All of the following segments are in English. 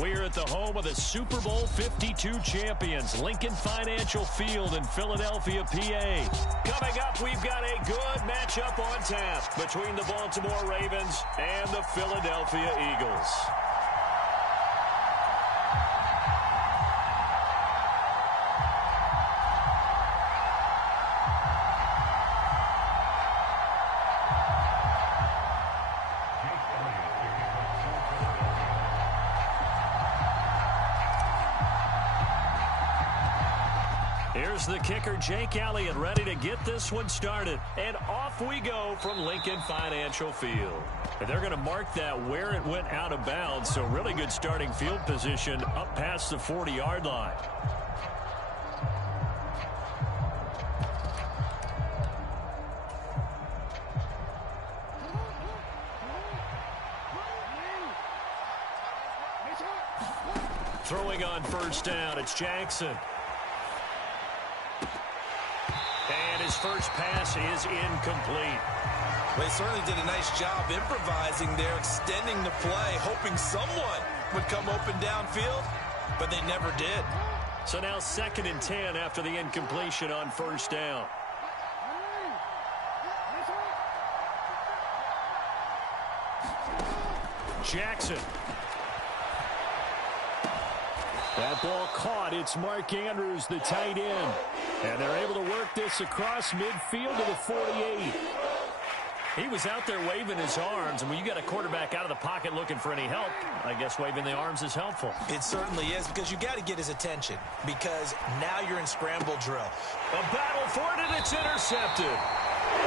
We're at the home of the Super Bowl 52 champions, Lincoln Financial Field in Philadelphia, PA. Coming up, we've got a good matchup on tap between the Baltimore Ravens and the Philadelphia Eagles. Here's the kicker, Jake Elliott, ready to get this one started. And off we go from Lincoln Financial Field. And they're going to mark that where it went out of bounds, so really good starting field position up past the 40-yard line. Throwing on first down, it's Jackson. And his first pass is incomplete. They certainly did a nice job improvising there, extending the play, hoping someone would come open downfield, but they never did. So now 2nd and 10 after the incompletion on first down. Jackson. That ball caught. It's Mark Andrews, the tight end. And they're able to work this across midfield to the 48. He was out there waving his arms, and when you got a quarterback out of the pocket looking for any help, I guess waving the arms is helpful. It certainly is, because you got to get his attention, because now you're in scramble drill. A battle for it, and it's intercepted.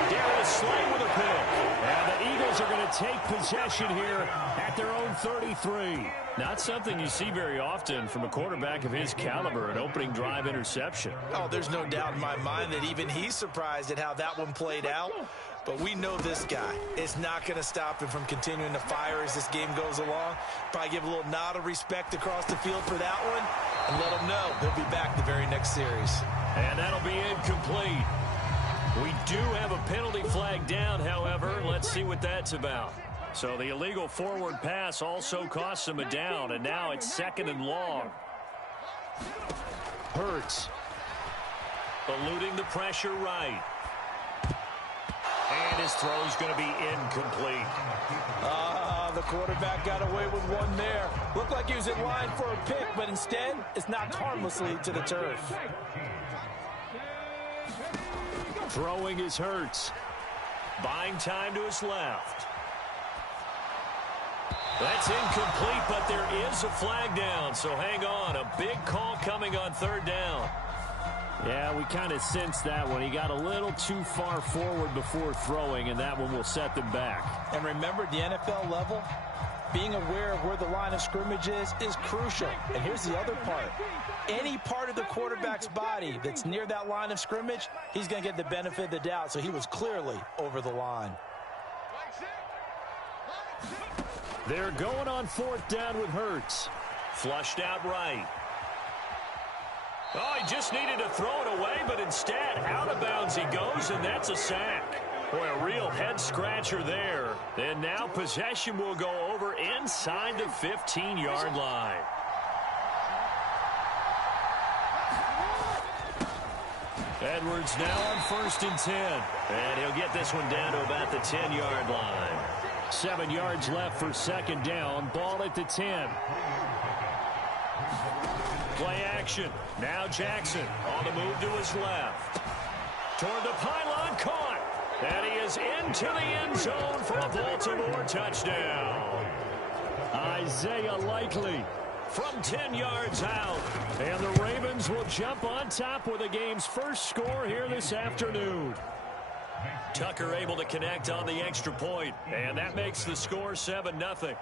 Darius Slay with a pick. And the Eagles are going to take possession here at their own 33. Not something you see very often from a quarterback of his caliber, an opening drive interception. Oh, there's no doubt in my mind that even he's surprised at how that one played out. But we know this guy is not going to stop him from continuing to fire as this game goes along. Probably give a little nod of respect across the field for that one and let him know he'll be back the very next series. And that'll be incomplete. We do have a penalty flag down, however. Let's see what that's about. So the illegal forward pass also costs him a down, and now it's 2nd and long. Hurts. Eluding the pressure right. And his throw's going to be incomplete. The quarterback got away with one there. Looked like he was in line for a pick, but instead, it's knocked harmlessly to the turf. Throwing is Hurts. Buying time to his left. That's incomplete, but there is a flag down, so hang on. A big call coming on 3rd down. Yeah, we kind of sensed that one. He got a little too far forward before throwing, and that one will set them back. And remember, the NFL level, being aware of where the line of scrimmage is crucial. And here's the other part. Any part of the quarterback's body that's near that line of scrimmage, he's going to get the benefit of the doubt, so he was clearly over the line. They're going on 4th down with Hurts. Flushed out right. Oh, he just needed to throw it away, but instead, out of bounds he goes, and that's a sack. Boy, a real head-scratcher there. And now possession will go over inside the 15-yard line. Edwards now on 1st and 10. And he'll get this one down to about the 10-yard line. 7 yards left for 2nd down. Ball at the 10. Play action. Now Jackson on the move to his left. Toward the pylon, caught. And he is into the end zone for a Baltimore touchdown. Isaiah Likely from 10 yards out. And the Ravens will jump on top with the game's first score here this afternoon. Tucker able to connect on the extra point, and that makes the score 7-0.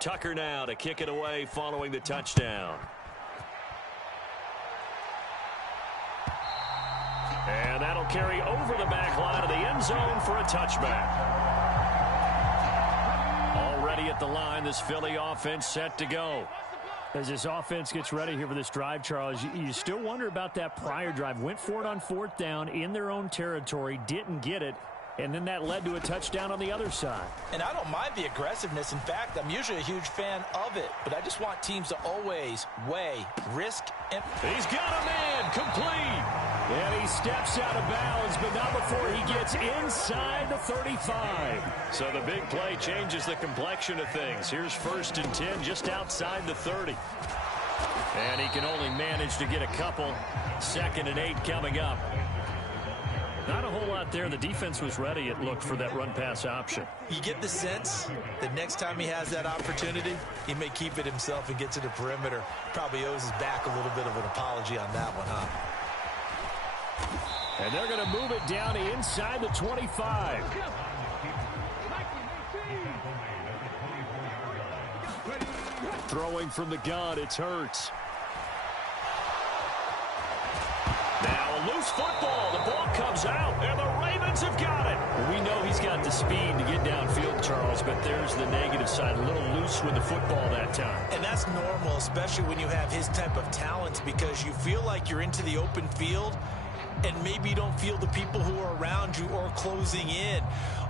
Tucker now to kick it away following the touchdown. And that'll carry over the back line of the end zone for a touchback. ready at the line. This Philly offense set to go. As this offense gets ready here for this drive, Charles, you still wonder about that prior drive. Went for it on 4th down in their own territory, didn't get it, and then that led to a touchdown on the other side. And I don't mind the aggressiveness. In fact, I'm usually a huge fan of it. But I just want teams to always weigh risk and... He's got a man complete. And he steps out of bounds, but not before he gets inside the 35. So the big play changes the complexion of things. Here's 1st and 10 just outside the 30. And he can only manage to get a couple. 2nd and 8 coming up. Not a whole lot there. The defense was ready, it looked, for that run-pass option. You get the sense that next time he has that opportunity, he may keep it himself and get to the perimeter. Probably owes his back a little bit of an apology on that one, huh? And they're going to move it down to inside the 25. Throwing from the gun, it's Hurts. Now a loose football. The ball comes out, and the Ravens have got it. We know he's got the speed to get downfield, Charles, but there's the negative side. A little loose with the football that time. And that's normal, especially when you have his type of talent, because you feel like you're into the open field, and maybe you don't feel the people who are around you or closing in.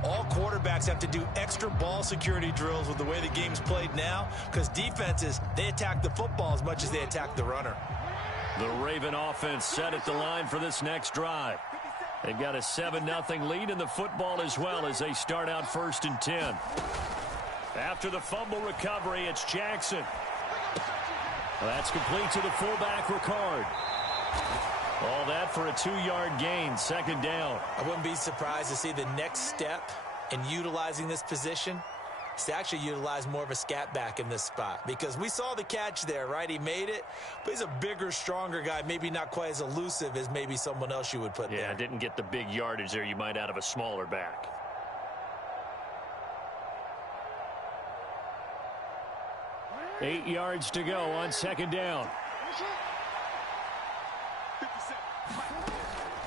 All quarterbacks have to do extra ball security drills with the way the game's played now, because defenses, they attack the football as much as they attack the runner. The Raven offense set at the line for this next drive. They've got a 7-0 lead in the football as well as they start out 1st and 10. After the fumble recovery, it's Jackson. Well, that's complete to the fullback, Ricard. All that for a 2-yard gain, 2nd down. I wouldn't be surprised to see the next step in utilizing this position is to actually utilize more of a scat back in this spot, because we saw the catch there, right? He made it, but he's a bigger, stronger guy, maybe not quite as elusive as maybe someone else you would put there. Yeah, didn't get the big yardage there you might out of a smaller back. Eight yards to go on 2nd down.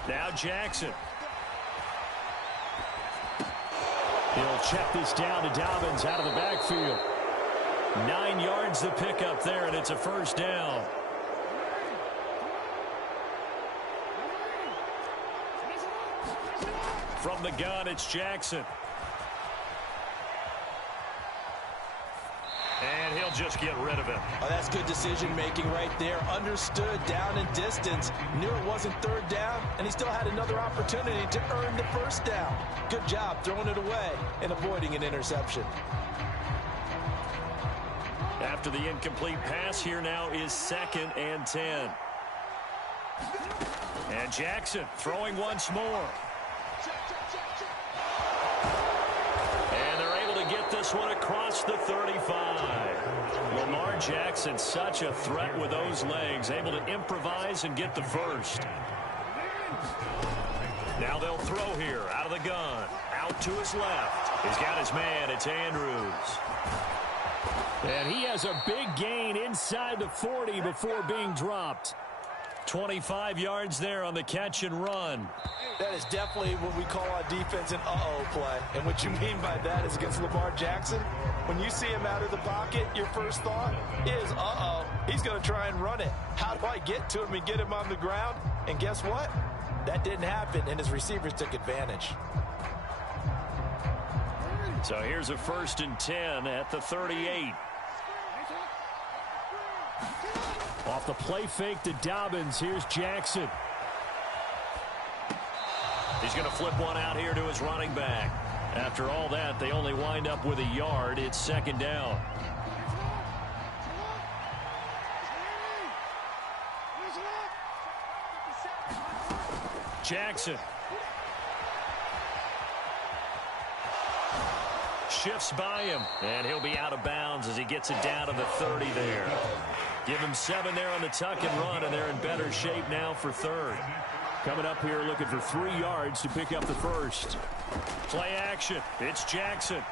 Now Jackson. He'll check this down to Dobbins out of the backfield. 9 yards to pick up there, and it's a 1st down. From the gun, it's Jackson. And he'll just get rid of it. Oh, that's good decision-making right there. Understood down and distance. Knew it wasn't 3rd down, and he still had another opportunity to earn the 1st down. Good job throwing it away and avoiding an interception. After the incomplete pass, here now is 2nd and 10. And Jackson throwing once more. And they're able to get this one across the 35. Lamar Jackson, such a threat with those legs, able to improvise and get the 1st. Now they'll throw here out of the gun. Out to his left. He's got his man. It's Andrews. And he has a big gain inside the 40 before being dropped. 25 yards there on the catch and run. That is definitely what we call on defense an uh-oh play. And what you mean by that is against Lamar Jackson, when you see him out of the pocket, your first thought is, uh-oh, he's going to try and run it. How do I get to him and get him on the ground? And guess what? That didn't happen, and his receivers took advantage. So here's a 1st and 10 at the 38. Off the play fake to Dobbins, here's Jackson. He's going to flip one out here to his running back. After all that, they only wind up with a yard. It's 2nd down. Jackson. Shifts by him, and he'll be out of bounds as he gets it down to the 30 there. Give him 7 there on the tuck and run, and they're in better shape now for 3rd. Coming up here looking for 3 yards to pick up the 1st. Play action. It's Jackson.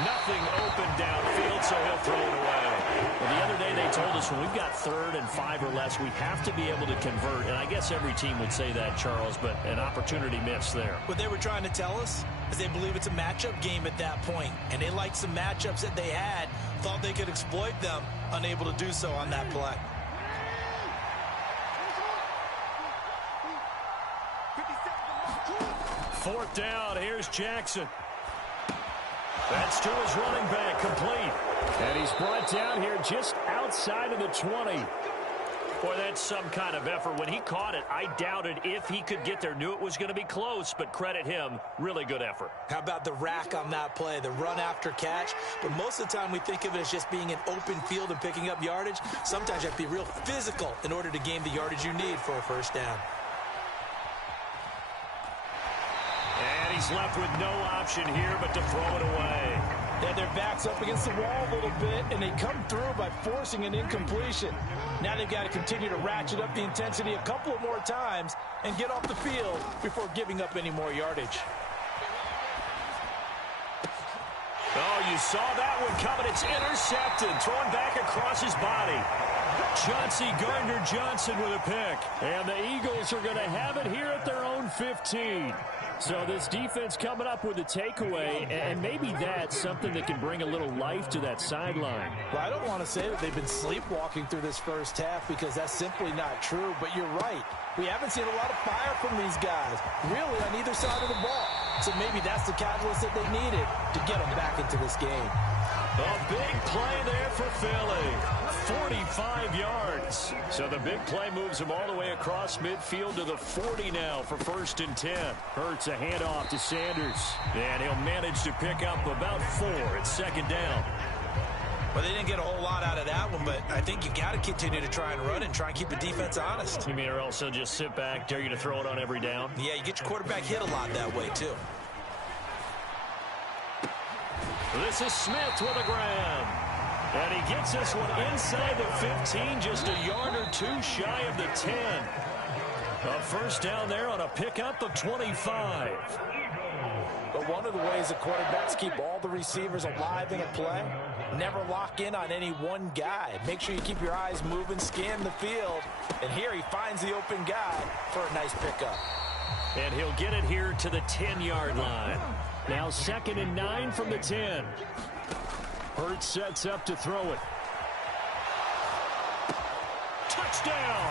Nothing open downfield, so he'll throw it away. Well, the other day they told us when we've got 3rd and 5 or less, we have to be able to convert. And I guess every team would say that, Charles, but an opportunity missed there. What they were trying to tell us, as they believe it's a matchup game at that point, and they like some matchups that they had, thought they could exploit them, unable to do so on that play. Fourth down, here's Jackson. That's to his running back, complete. And he's brought down here just outside of the 20. Boy, that's some kind of effort. When he caught it, I doubted if he could get there. Knew it was going to be close, but credit him. Really good effort. How about the rack on that play, the run after catch? But most of the time we think of it as just being an open field and picking up yardage. Sometimes you have to be real physical in order to gain the yardage you need for a first down. And he's left with no option here but to throw it away. They had their backs up against the wall a little bit, and they come through by forcing an incompletion. Now they've got to continue to ratchet up the intensity a couple of more times and get off the field before giving up any more yardage. Oh, you saw that one coming. It's intercepted. Thrown back across his body. Chauncey Gardner-Johnson with a pick. And the Eagles are going to have it here at their own 15. So this defense coming up with a takeaway, and maybe that's something that can bring a little life to that sideline. Well, I don't want to say that they've been sleepwalking through this first half because that's simply not true, but you're right. We haven't seen a lot of fire from these guys, really on either side of the ball. So maybe that's the catalyst that they needed to get them back into this game. A big play there for Philly. 45 yards. So the big play moves him all the way across midfield to the 40 now for 1st and 10. Hurts a handoff to Sanders. And he'll manage to pick up about 4 at 2nd down. Well, they didn't get a whole lot out of that one, but I think you got to continue to try and run and try and keep the defense honest. You mean or also just sit back, dare you to throw it on every down? Yeah, you get your quarterback hit a lot that way, too. This is Smith with a grab. And he gets this one inside the 15, just a yard or two shy of the 10. A first down there on a pickup of 25. But one of the ways the quarterbacks keep all the receivers alive in a play, never lock in on any one guy. Make sure you keep your eyes moving, scan the field. And here he finds the open guy for a nice pickup. And he'll get it here to the 10-yard line. Now 2nd and 9 from the 10. Hurts sets up to throw it. Touchdown!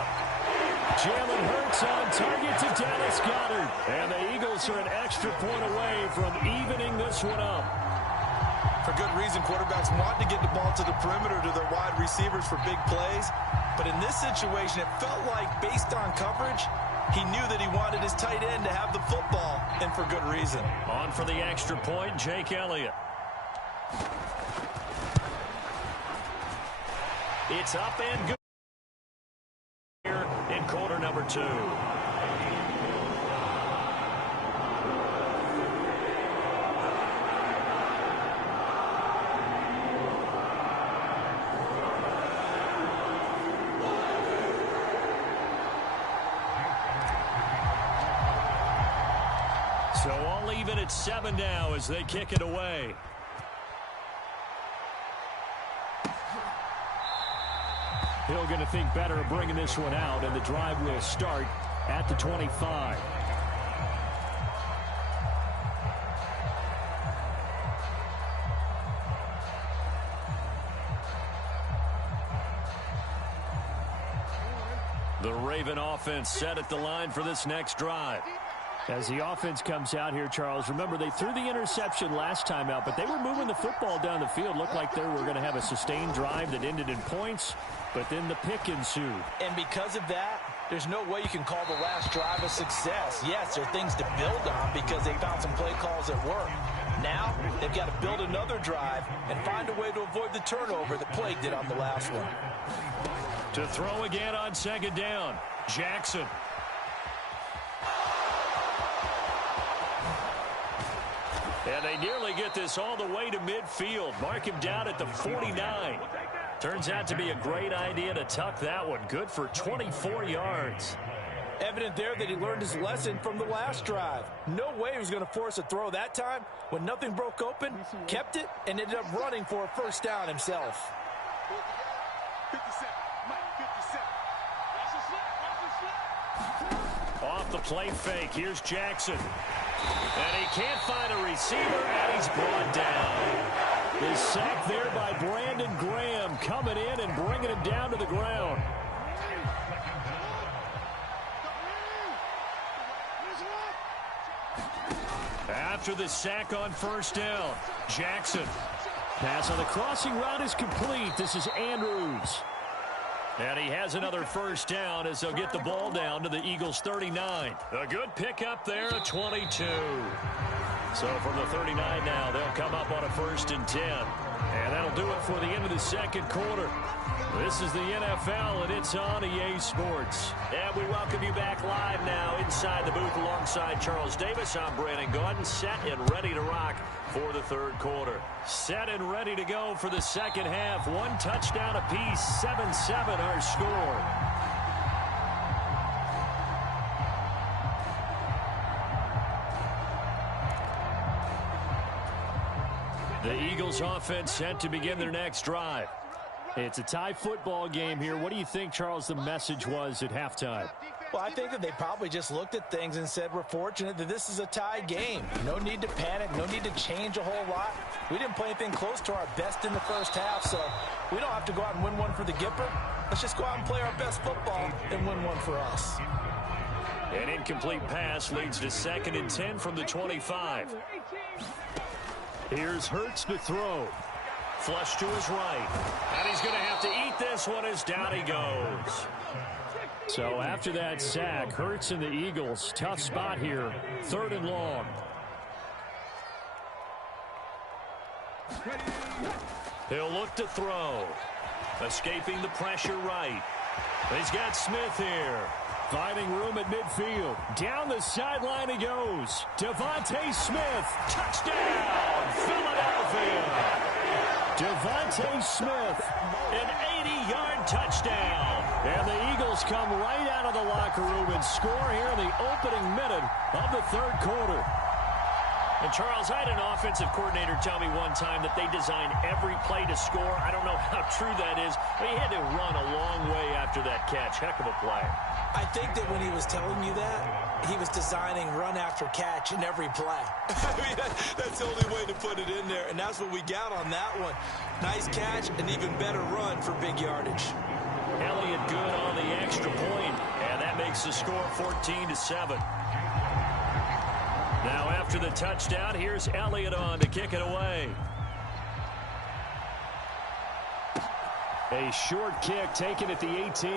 Jalen Hurts on target to Dallas Goedert. And the Eagles are an extra point away from evening this one up. For good reason, quarterbacks want to get the ball to the perimeter to their wide receivers for big plays. But in this situation, it felt like based on coverage, he knew that he wanted his tight end to have the football, and for good reason. On for the extra point, Jake Elliott. It's up and good here in quarter number 2. So all even at 7 now as they kick it away. Hill going to think better of bringing this one out, and the drive will start at the 25. The Raven offense set at the line for this next drive. As the offense comes out here, Charles, remember they threw the interception last time out, but they were moving the football down the field. Looked like they were going to have a sustained drive that ended in points, but then the pick ensued. And because of that, there's no way you can call the last drive a success. Yes, there are things to build on because they found some play calls that work. Now, they've got to build another drive and find a way to avoid the turnover that plagued it on the last one. To throw again on 2nd down, Jackson. And they nearly get this all the way to midfield. Mark him down at the 49. Turns out to be a great idea to tuck that one. Good for 24 yards. Evident there that he learned his lesson from the last drive. No way he was going to force a throw that time. When nothing broke open, kept it, and ended up running for a first down himself. Off the Play fake. Here's Jackson. And he can't find a receiver, and he's brought down. The sack there by Brandon Graham, coming in and bringing him down to the ground. After the sack on first down, Jackson. Pass on the crossing route is complete. This is Andrews. And he has another first down as they'll get the ball down to the Eagles' 39. A good pickup there, a 22. So from the 39 now, they'll come up on a 1st and 10. And that'll do it for the end of the second quarter. This is the NFL, and it's on EA Sports. And we welcome you back live now inside the booth alongside Charles Davis. I'm Brandon Gaudin, set and ready to rock for the third quarter. Set and ready to go for the second half. One touchdown apiece, 7-7 our score. The Eagles offense set to begin their next drive. It's a tie football game here. What do you think, Charles, the message was at halftime? Well, I think that they probably just looked at things and said, we're fortunate that this is a tie game. No need to panic. No need to change a whole lot. We didn't play anything close to our best in the first half, so we don't have to go out and win one for the Gipper. Let's just go out and play our best football and win one for us. An incomplete pass leads to 2nd and 10 from the 25. Here's Hurts to throw. Flush to his right. And he's going to have to eat this one as down he goes. So after that sack, Hurts and the Eagles, tough spot here. 3rd and long. He'll look to throw. Escaping the pressure right. He's got Smith here. Finding room at midfield. Down the sideline he goes. Devontae Smith. Touchdown, Philadelphia. Devontae Smith. An 80-yard touchdown. And the Eagles come right out of the locker room and score here in the opening minute of the third quarter. And, Charles, I had an offensive coordinator tell me one time that they design every play to score. I don't know how true that is, but he had to run a long way after that catch. Heck of a play. I think that when he was telling you that, he was designing run after catch in every play. I mean, that's the only way to put it in there, and that's what we got on that one. Nice catch, an even better run for big yardage. Elliott good on the extra point, and that makes the score 14-7. Now after the touchdown, here's Elliott on to kick it away. A short kick taken at the 18.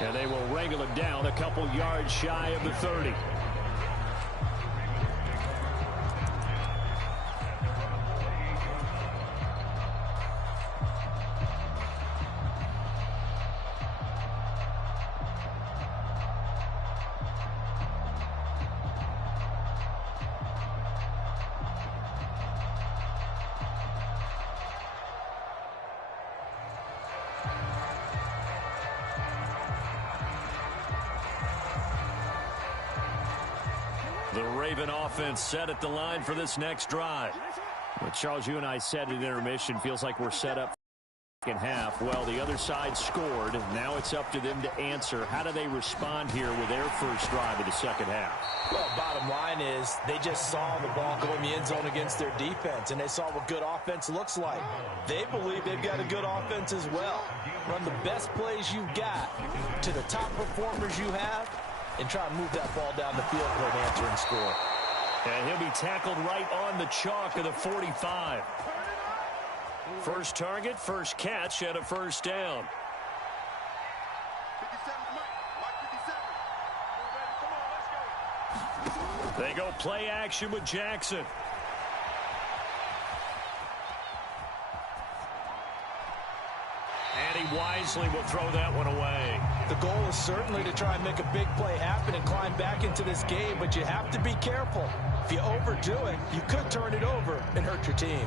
And they will wrangle him down a couple yards shy of the 30. The Raven offense set at the line for this next drive. Well, Charles, you and I said at intermission, feels like we're set up for the second half. Well, the other side scored. Now it's up to them to answer. How do they respond here with their first drive of the second half? Well, bottom line is they just saw the ball go in the end zone against their defense, and they saw what good offense looks like. They believe they've got a good offense as well. Run the best plays you've got to the top performers you have, and try and move that ball down the field for an answering score. And he'll be tackled right on the chalk of the 45. First target, first catch, and a first down. They go play action with Jackson. And he wisely will throw that one away. The goal is certainly to try and make a big play happen and climb back into this game, but you have to be careful. If you overdo it, you could turn it over and hurt your team.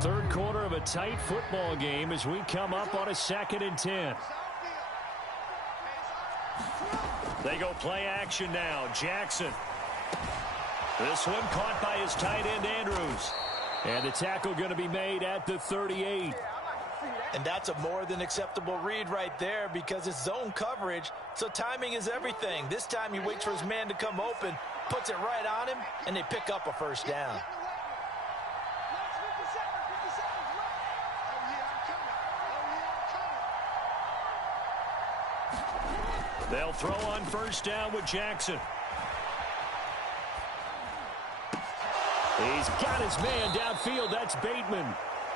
Third quarter of a tight football game as we come up on a 2nd and 10. They go play action now. Jackson. This one caught by his tight end, Andrews. And the tackle going to be made at the 38. And that's a more than acceptable read right there because it's zone coverage, so timing is everything. This time he waits for his man to come open, puts it right on him, and they pick up a first down. They'll throw on first down with Jackson. He's got his man downfield. That's Bateman.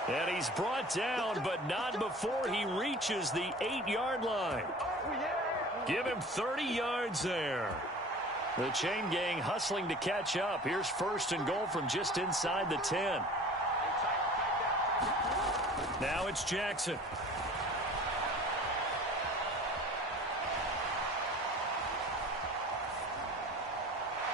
And he's brought down, but not before he reaches the 8-yard line. Give him 30 yards there. The chain gang hustling to catch up. Here's first and goal from just inside the 10. Now it's Jackson.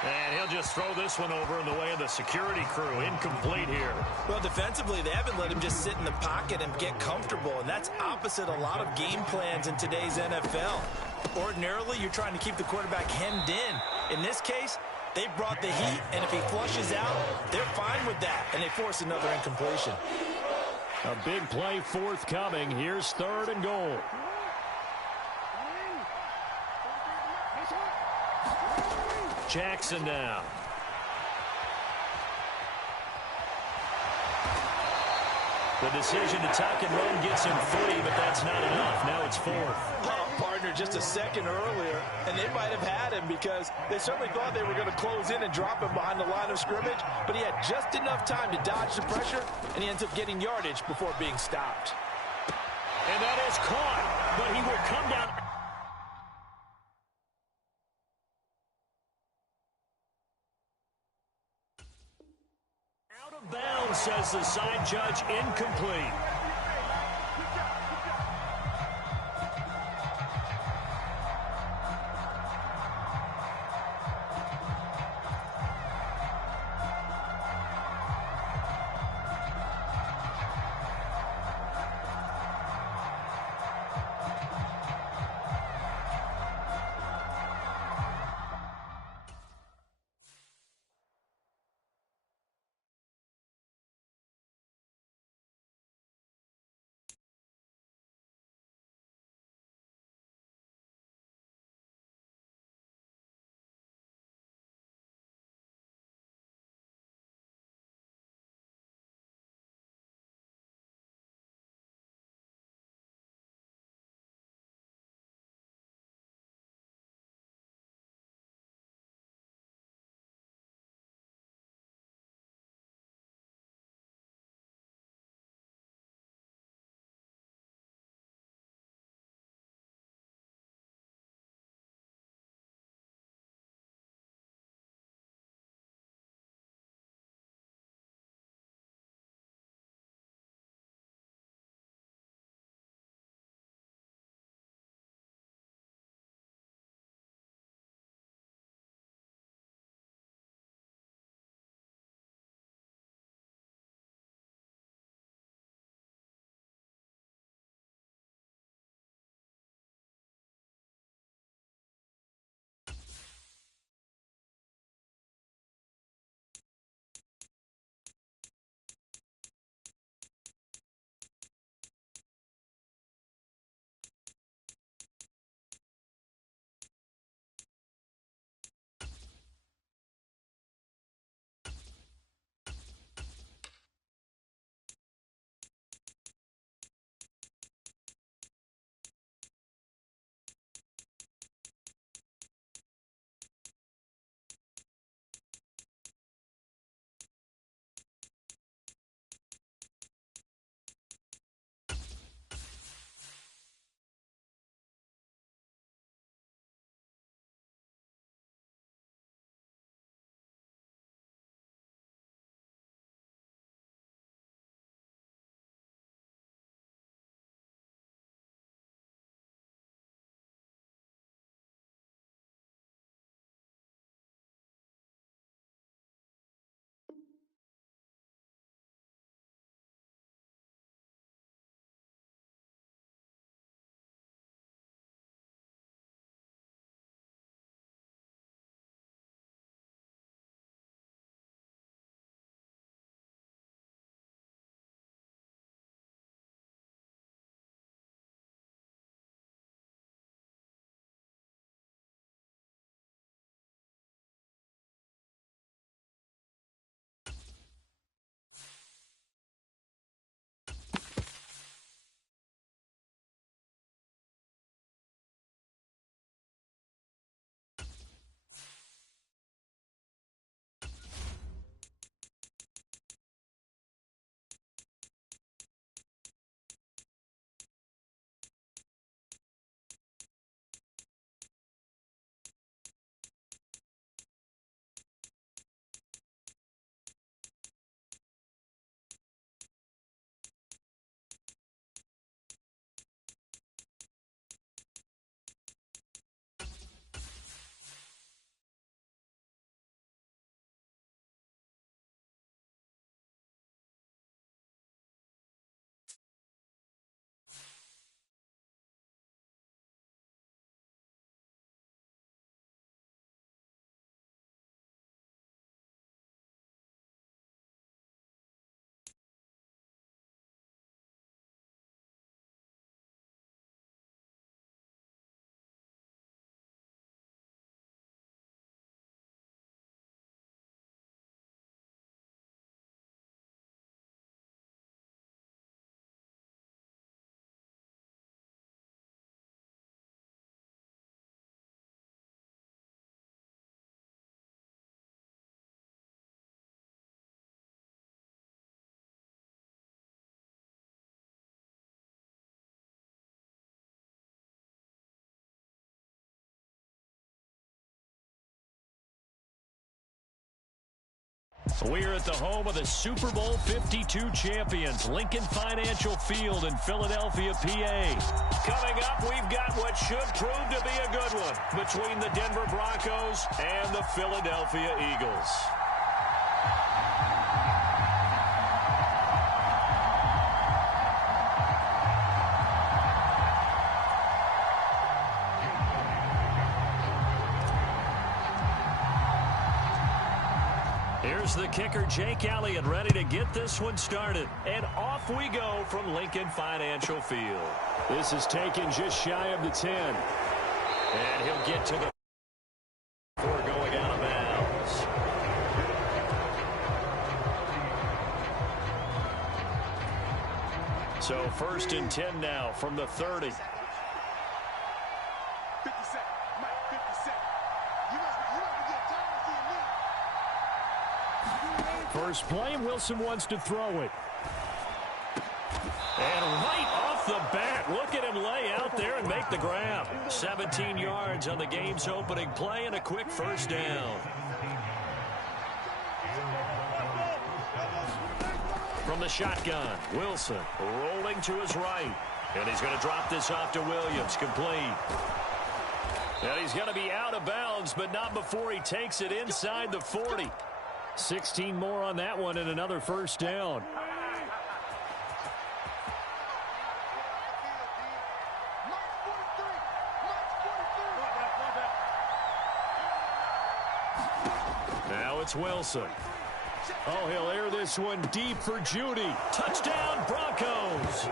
And he'll just throw this one over in the way of the security crew. Incomplete here. Well, defensively, they haven't let him just sit in the pocket and get comfortable, and that's opposite a lot of game plans in today's NFL. Ordinarily, you're trying to keep the quarterback hemmed in. In this case, they brought the heat, and if he flushes out, they're fine with that, and they force another incompletion. A big play forthcoming. Here's third and goal. Jackson now. The decision to tuck and run gets him 3, but that's not enough. Now it's 4th. Oh, partner, just a second earlier, and they might have had him because they certainly thought they were going to close in and drop him behind the line of scrimmage, but he had just enough time to dodge the pressure, and he ends up getting yardage before being stopped. And that is caught, but he will come down. Out of bounds, says the side judge, incomplete. We're at the home of the Super Bowl 52 champions, Lincoln Financial Field in Philadelphia, PA. Coming up, we've got what should prove to be a good one between the Denver Broncos and the Philadelphia Eagles. Here's the kicker, Jake Elliott, ready to get this one started. And off we go from Lincoln Financial Field. This is taken just shy of the 10. And he'll get to the before going out of bounds. So 1st and 10 now from the 30. 50 seconds. Mike, 50 seconds. You must get time to see me. First play, Wilson wants to throw it. And right off the bat, look at him lay out there and make the grab. 17 yards on the game's opening play and a quick first down. From the shotgun, Wilson rolling to his right. And he's going to drop this off to Williams, complete. And he's going to be out of bounds, but not before he takes it inside the 40. 16 more on that one and another first down. Now it's Wilson. Oh, he'll air this one deep for Judy. Touchdown, Broncos.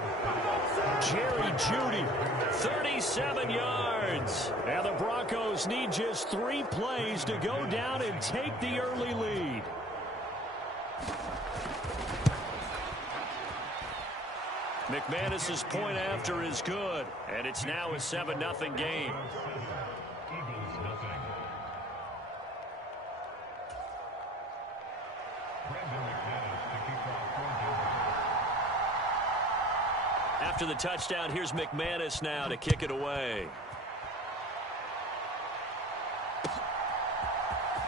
Jerry Judy. 37 yards. And the Broncos need just 3 plays to go down and take the early lead. McManus's point after is good, and it's now a 7-0 game. After the touchdown, here's McManus now to kick it away.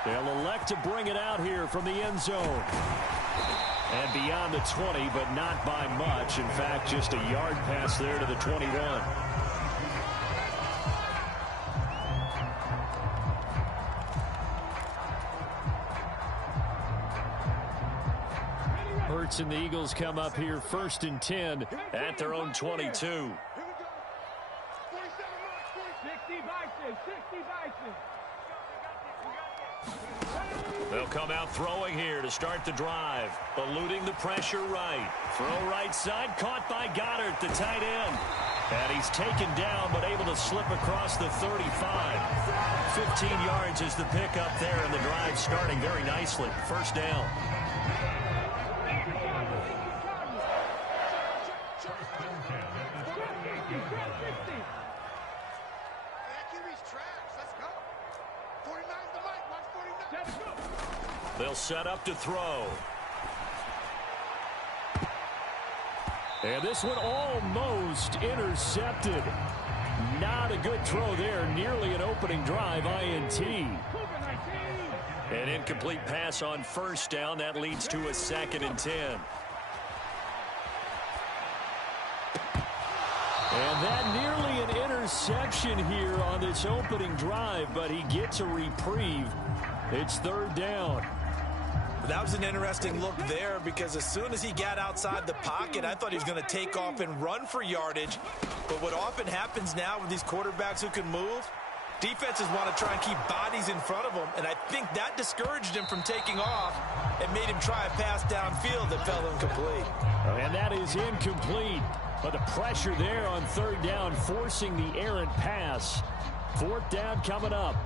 They'll elect to bring it out here from the end zone. And beyond the 20, but not by much. In fact, just a yard pass there to the 21. Hurts and the Eagles come up here 1st and 10 at their own 22. 60 They'll come out throwing here to start the drive. Eluding the pressure right. Throw right side, caught by Goddard, the tight end. And he's taken down, but able to slip across the 35. 15 yards is the pickup there, and the drive starting very nicely. First down. They'll set up to throw. And this one almost intercepted. Not a good throw there. Nearly an opening drive, INT. An incomplete pass on first down. That leads to a 2nd and 10. And that nearly an interception here on this opening drive, but he gets a reprieve. It's 3rd down. That was an interesting look there because as soon as he got outside the pocket, I thought he was going to take off and run for yardage. But what often happens now with these quarterbacks who can move, defenses want to try and keep bodies in front of them, and I think that discouraged him from taking off and made him try a pass downfield that fell incomplete. And that is incomplete. But the pressure there on 3rd down, forcing the errant pass. 4th down coming up.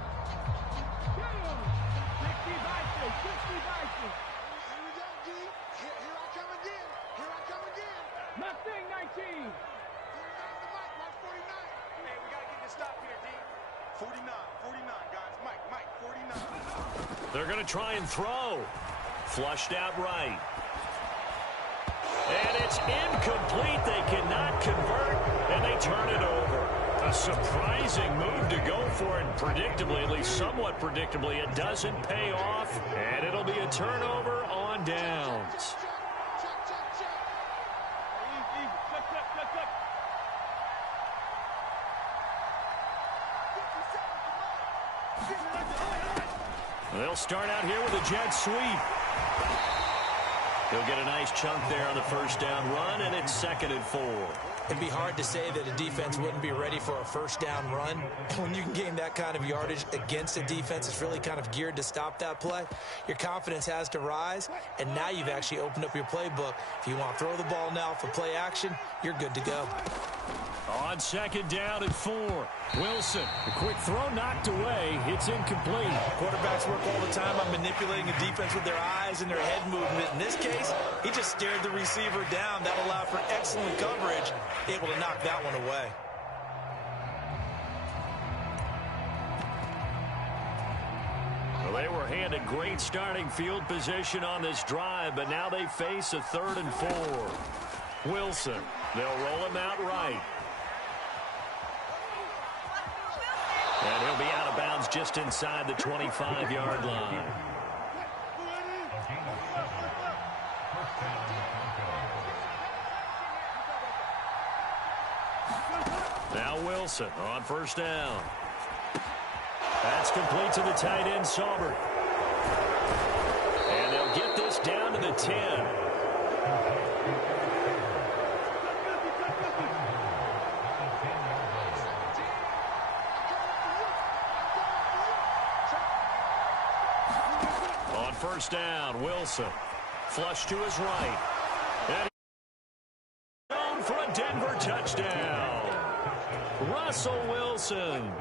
They're going to try and throw. Flushed out right. And it's incomplete. They cannot convert, and they turn it over. A surprising move to go for it. Predictably, at least somewhat predictably, it doesn't pay off. And it'll be a turnover on downs. They'll start out here with a jet sweep. He'll get a nice chunk there on the first down run, and it's 2nd and 4. It'd be hard to say that a defense wouldn't be ready for a first down run. When you can gain that kind of yardage against a defense that's really kind of geared to stop that play, your confidence has to rise, and now you've actually opened up your playbook. If you want to throw the ball now for play action, you're good to go. On 2nd down and 4. Wilson. The quick throw knocked away. It's incomplete. Quarterbacks work all the time on manipulating a defense with their eyes and their head movement. In this case, he just stared the receiver down. That allowed for excellent coverage, able to knock that one away. Well, they were handed great starting field position on this drive, but now they face a 3rd and 4. Wilson. They'll roll him out right. And he'll be out of bounds just inside the 25-yard line. Now Wilson on 1st down. That's complete to the tight end, Sauber. And they'll get this down to the 10. On 1st down, Wilson. Flush to his right. And down for a Denver touchdown. Russell Wilson.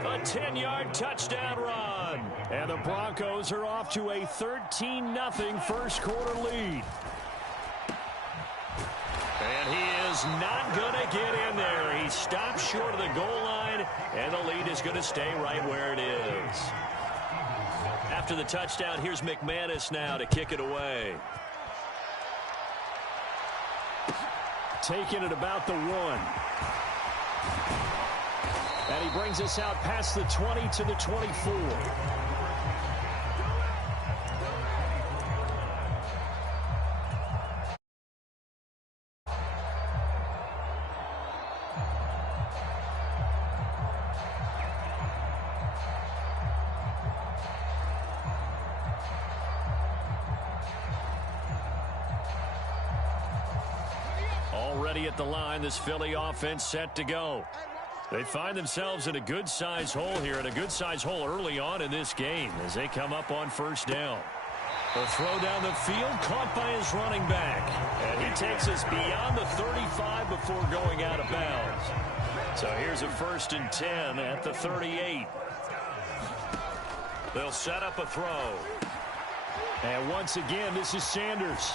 A 10-yard touchdown run. And the Broncos are off to a 13-0 first quarter lead. And he is not going to get in there. He stopped short of the goal line, and the lead is going to stay right where it is. After the touchdown, here's McManus now to kick it away. Taking it about the 1. And he brings us out past the 20 to the 24. Already at the line, this Philly offense set to go. They find themselves in a good-sized hole here, and a good-sized hole early on in this game as they come up on 1st down. The throw down the field, caught by his running back. And he takes us beyond the 35 before going out of bounds. So here's a 1st and 10 at the 38. They'll set up a throw. And once again, this is Sanders.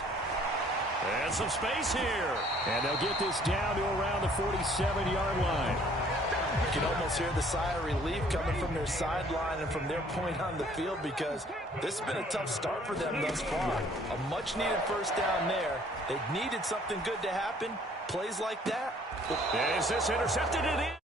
And some space here. And they'll get this down to around the 47-yard line. You can almost hear the sigh of relief coming from their sideline and from their point on the field, because this has been a tough start for them thus far. A much-needed 1st down there. They needed something good to happen. Plays like that. Is this intercepted? It is.